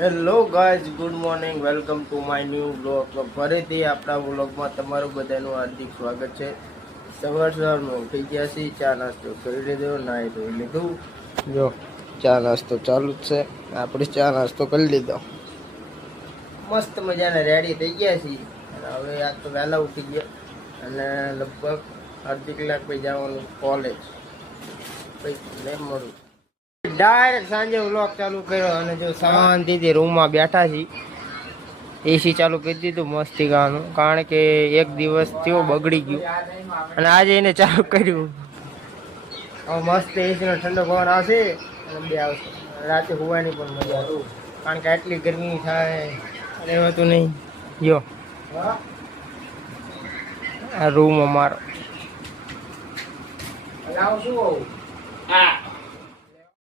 Hello guys, good morning, welcome to my new blog. તો ફરીથી આપણા બ્લોગમાં તમારું બધાનું હાર્દિક સ્વાગત છે. સવારમાં ઉઠી ગયા છીએ, ચા નાસ્તો કરી લીધો, નાહી ધોઈ લીધું. જો ચા નાસ્તો ચાલુ જ છે, આપણે ચા નાસ્તો કરી લીધો, મસ્ત મજાના રેડી થઈ ગયા છીએ. અને હવે આજ તો વહેલા ઉઠી ગયા અને લગભગ અડધી કલાક પછી જવાનું કોલેજ. પછી મળું ડાયરેક્ટ સાંજે વ્લોગ ચાલુ કર્યો અને જો શાંતિથી રૂમમાં બેઠા છીએ. એસી ચાલુ કરી દીધું મસ્તી ગાવાનું, કારણ કે એક દિવસ થયો બગડી ગયું અને આજે એને ચાલુ કર્યું. હવે મસ્ત એસીનો ઠંડો પવન આવશે અને બે આવશે. રાતે હોવાની પણ મજા આવશે, કારણ કે આટલી ગરમી થાય રહેવાતું નહીં. જો આ રૂમ અમારો.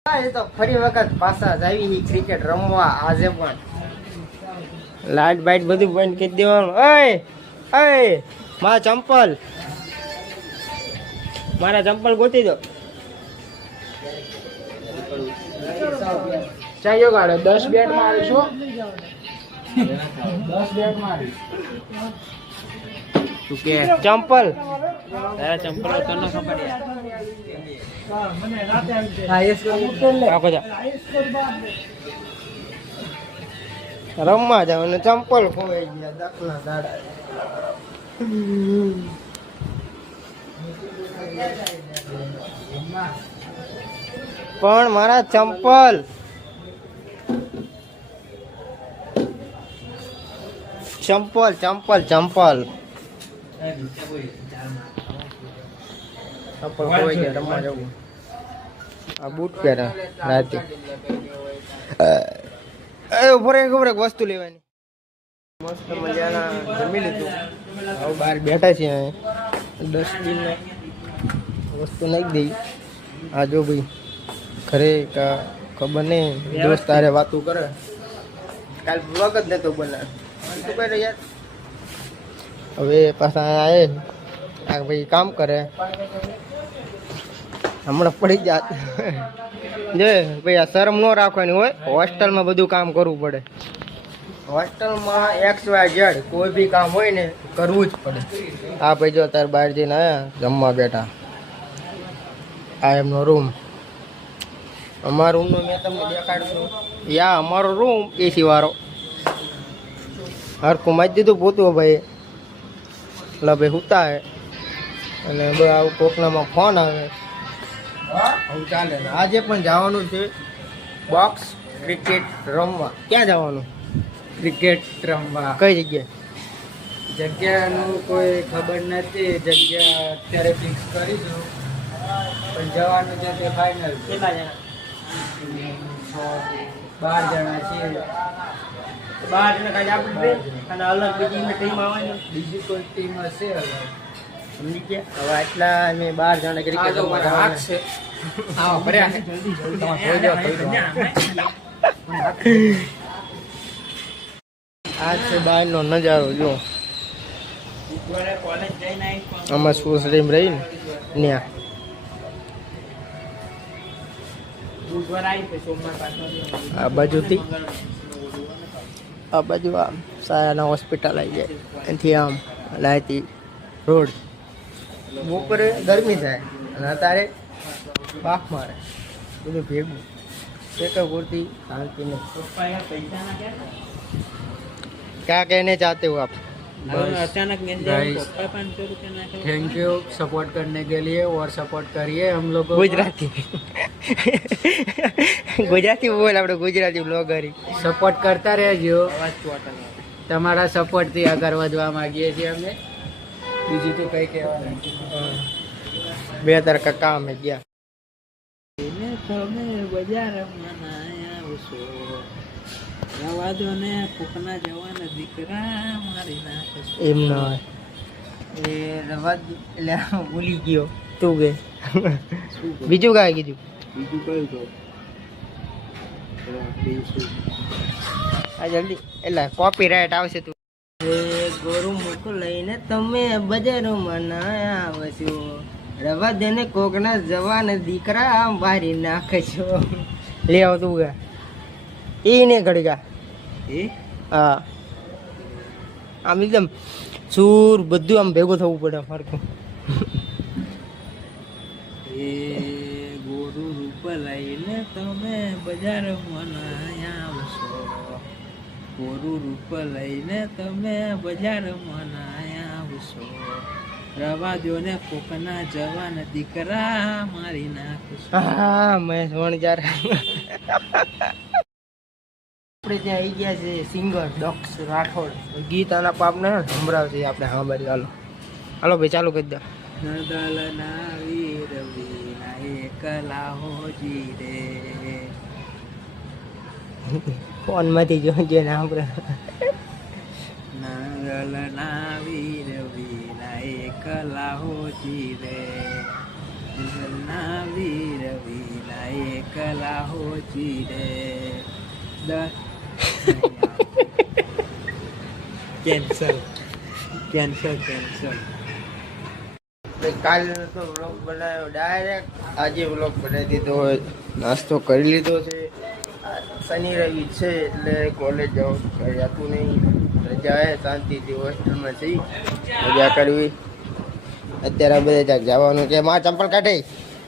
એ તો ફરી વખત પાછા આવી ક્રિકેટ રમવા. આજે પણ લાઈટ બાઈટ બધું બંધ કરી દેવાનું. મારા ચંપલ ગોતી દો. ચાલ્યો ગાડો 10 બેટ મારીશું. 10 બેટ મારી તું કે ચંપલ તારા ચંપલ તો ન ખબર યાર. રમવા જાવ અને ચંપલ ખોવાઈ ગયા દાખલા દાડા. પણ મારા ચંપલ ચંપલ ચંપલ ચંપલ ખોવાઈ ગયા. રમવા જવું. આ બૂટ પહેરા રાતે. ઉભરે વસ્તુ લેવાની. મસ્ત મજાના જમી લીધું. હવે બહાર બેઠા છીએ. ડસ્ટબિન વસ્તુ નાખી દઈ. આ જો ભાઈ ખરે ખબર નહીં, દોસ્ત તારે વાતું કરે. કાલ બ્લોગ જ નતો બનાવ. શું કરે યાર. હવે પાછા આવે આ ભાઈ કામ કરે. હમણાં પડી જાત જો ભાઈ. આ શરમ ન રાખવાની હોય. હોસ્ટેલમાં બધું કામ કરવું પડે. હોસ્ટેલમાં XYZ કોઈ બી કામ હોય ને કરવું જ પડે. આ ભાઈ જો તાર બહાર જઈને આવ્યા જમવા બેઠા. આ એમનો રૂમ. અમારા રૂમનો મેં તમને દેખાડશું. યા અમારો રૂમ એસી વાળો. હરખું મારી દીધું પોતું ભાઈ. એટલે ભાઈ હુતા હે અને આવું કોકનામાં ફોન આવે. હવે ચાલે. આજે પણ જવાનું છે બોક્સ ક્રિકેટ રમવા. ક્યાં જવાનું? ક્રિકેટ રમવા. કઈ જગ્યાએ? જગ્યાનું કોઈ ખબર નથી. જગ્યા અત્યારે ફિક્સ કરીશું, પણ જવાનું છે તે ફાઇનલ. કેટલા જણા? 12 જણા છીએ. 12 જણા કાલે આપણે અને અલગ બીજી ટીમ આવવાની. બીજી કોઈ ટીમ હશે હવે. સમજી ગયા? હવે આટલા અમે 12 જણા ક્રિકેટ રમવા જવાના છે. આવો ભર્યા છે. આ છે બહારનો નજારો. જો આમાં સોસરીમ રહી ને ત્યાં આ બાજુથી આ બાજુ આમ સાયાના હોસ્પિટલ આવી જાય. એનાથી આમ લાયતી રોડ. બપોરે ગરમી થાય અને અત્યારે બાફ મારે. બધું ભેગું એક પૂરતી શાંતિ नहीं. क्या कहने चाहते हो आप? अचानक थैंक यू सपोर्ट करने के लिए और सपोर्ट करिए हम लोग को. गुजराती गुजराती बोल આપણે ગુજરાતી બ્લોગર. સપોર્ટ કરતા રહેજો. તમારા સપોર્ટથી આગળ વધવા માંગીએ છીએ અમે. બીજું તો કંઈ કહેવાનું. બે તાર કામ હે ગયા. તમે બજારમાં આવશો રવાજો ને કુકના જવાના દીકરા મારી નાખશો. એમ ના હોય એ રવા એટલે ભૂલી ગયો તું કે. બીજું કાંઈ કીધું? બીજું કયું કહું? આ જલ્દી એટલે કોપીરાઇટ આવશે. તું ગોરું મોટું લઈને તમે બજારોમાં ના આવશો. રવા દેને કોકના જવાન દીકરા મારી નાખશો. લે આવ તું ગા એને ઘડી ગા એ હા આમ એકદમ સૂર બધું આમ ભેગું થવું પડે ફરકું. એ ગોરું રૂપ લઈને તમે બજારમાં ના આવશો, ગોરું રૂપ લઈને તમે બજારમાં ના આવશો, રવા દો ને કોકના જવાન દીકરા મારી નાખશો. હા મહેશ વણજાર. આપણે ત્યાં આવી ગયા છે સિંગર દક્ષ રાઠોડ. ગીત આના પાપને સંભળાવશે આપણે. હા બારી હાલો હાલો ભાઈ ચાલુ કરી દો. નદલ ના વીર વીના એકલા હોજી રે. ફોન માંથી જોજે ને આપણે. નદલ ના વીર વીના એકલા હોજી રે, નદલ ના વીર વીના એકલા હોજી રે. Cancel cancel cancel. કાલ તો વ્લોગ બનાવ્યો ડાયરેક્ટ, આજે વ્લોગ બનાવી દીધો હોય. નાસ્તો કરી લીધો છે. શનિ રવિ છે એટલે કોલેજ જવું કઈ હતું નહીં. રજા હે, શાંતિથી હોસ્ટેલમાં જઈ મજા કરવી. અત્યારે બધે ક્યાંક જવાનું છે. માં ચંપલ કાઢે,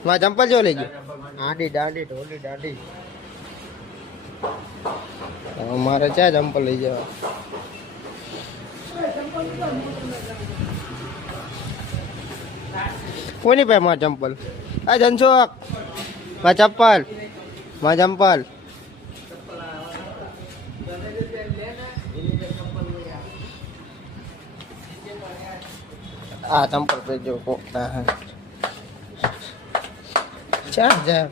માં ચંપલ જો લઈ ગયો. દાંડી દાંડી ઢોલી દાંડી. મારે ક્યાં ચંપલ લઈ જવા. કોની પાસે માં ચંપલ? આ ધનસુખ માં ચપ્પલ, માં ચંપલ. આ ચંપલ પહેરજો કોક ના. ચા જા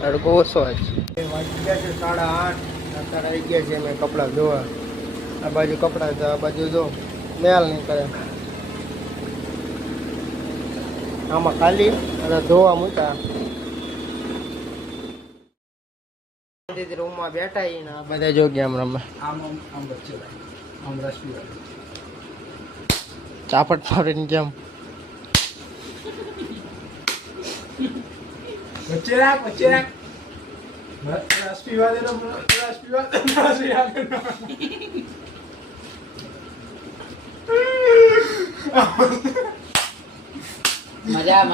તડકો ઓછો જ. વાગી ગયા છે 8:30. અત્યારે આવી ગયા છે અમે કપડાં ધોવા. આ બાજુ કપડાં છે, આ બાજુ જો મેલ નહીં કરે. આમાં ખાલી અને ધોવા મૂક્યા. રૂમમાં બેઠા ને આ બધા જો ગેમ રમે. ચાપટ ફાડીને કેમ વચ્ચે રાખ રસ પીવા દે. મજા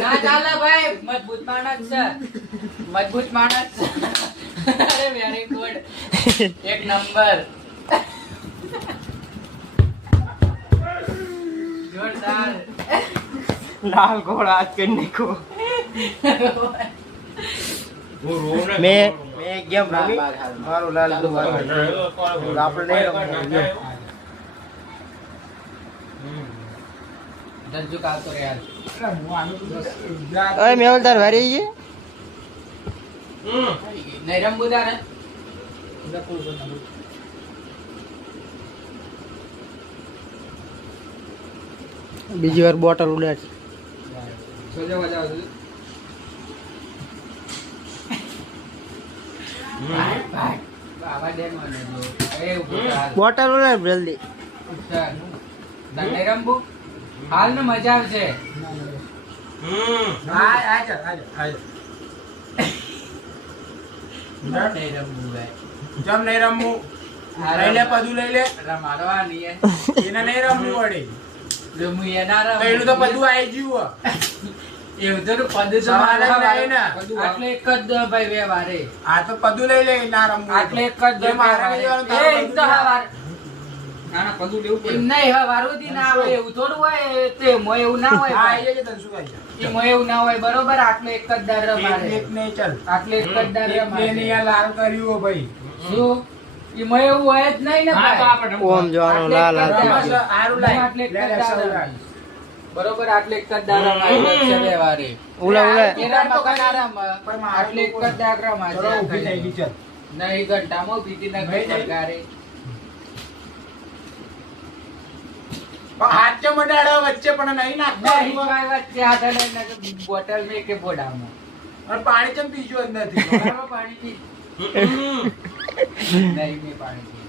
ના ચાલે ભાઈ. મજબૂત માણસ છે, મજબૂત માણસ છે. અરે વેરી ગુડ, એક નંબર. જોરદાર. લાલ ઘોડા હાથ કરી નાખો. મેં ગેમ રમી. મારું લાલ આપણે મેવલદાર વારી ગઈ. બીજી વાર બોટલ ઉડે છે. બોટલ ઉડે જલ્દી. હાલ ને મજા આવશે. જમ નહીં રમવું. લઈ લે પદું લઈ લે. રમાડવા નહીં એને નહીં રમવું વળી. રમવું એના રમવું. એનું તો પદું આવી ગયું. એવું તો પદ એટલે એક જ ભાઈ વ્યવહારે. આ તો પદું લઈ લે ના રમવું. એટલે એક જ બરોબર. આટલે એક જ દર રમાડે. આટલે એક જ દર રમાડે. લાલ કર્યું ભાઈ. શું એમાં એવું હોય જ નહીં ને ભાઈ. ઓમ જોવાનો લાલ બરોબર. આટલે એક જ દર રમાડે વ્યવહારે. આટલે એક જ દર રમાડે નહીં. ઘંટામાં પીતી ના સરકારે હાથ મડાડો વચ્ચે પણ નહીં નાખતા. વચ્ચે હાથ બોટલ મેં કે બોડામાં પાણી ચમ પીજો નથી. પાણી પી નહીં મેં પાણી પી.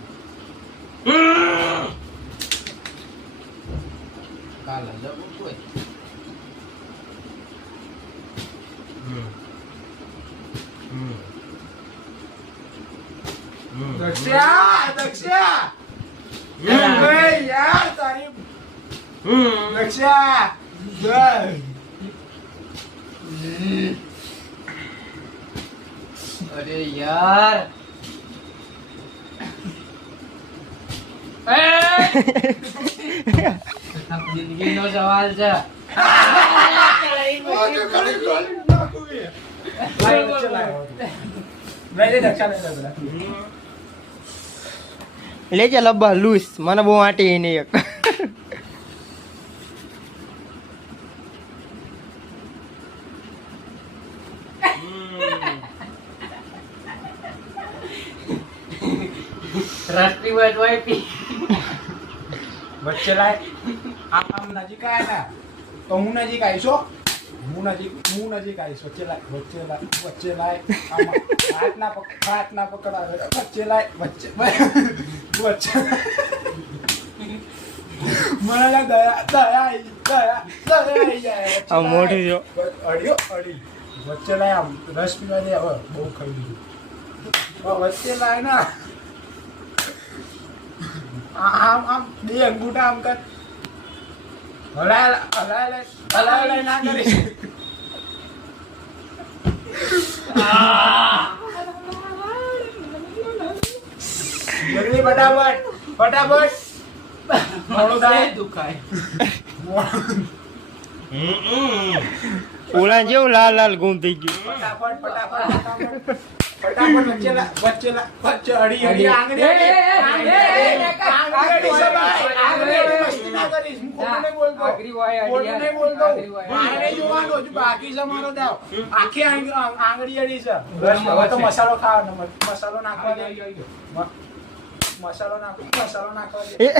કાલ જવું કોઈ દક્ષા યાર તારી દક્ષા અરે યાર જિંદગીનો સવાલ છે લે ચાલ અબ્બા લૂસ મને બહુ આંટી નહીં એક રસ્તી બચવાય પી વચ્ચે લાય આમ નજીક આયા ને તો હું નજીક આવીશો હું નજીક આવીશ વચ્ચે લાય આમાં હાથ ના પકડાવે વચ્ચે લાય વચ્ચે મને લાગે દયા આવી જાય આ મોઢું જો અડી વચ્ચે લાય આમ રસ પીવા દે હવે બહુ ખાઈ લીધું વચ્ચે લાય ના આમ બે અંગૂઠા આમ કર હલાય ના કરીશ જલ્દી ફટાફટ મોડું થાય દુખાય ઓલા જેવું લાલ લાલ ગુમ થઈ ગયું ફટાફટ વચ્ચે અડી આંગળી મસ્તી ના કરીશ હું કોઈને બોલતો મારે જોવાનું હજુ બાકી છે મારો દાવ આખી આંગળી અડી છે હવે તો મસાલો ખાવાનો મસાલો નાખવા દે મસાલો નાખવા દે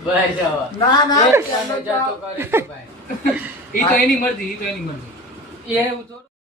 બસ જવા ના જતો કરી દો ભાઈ ઈ તો એની મરજી એ હું તો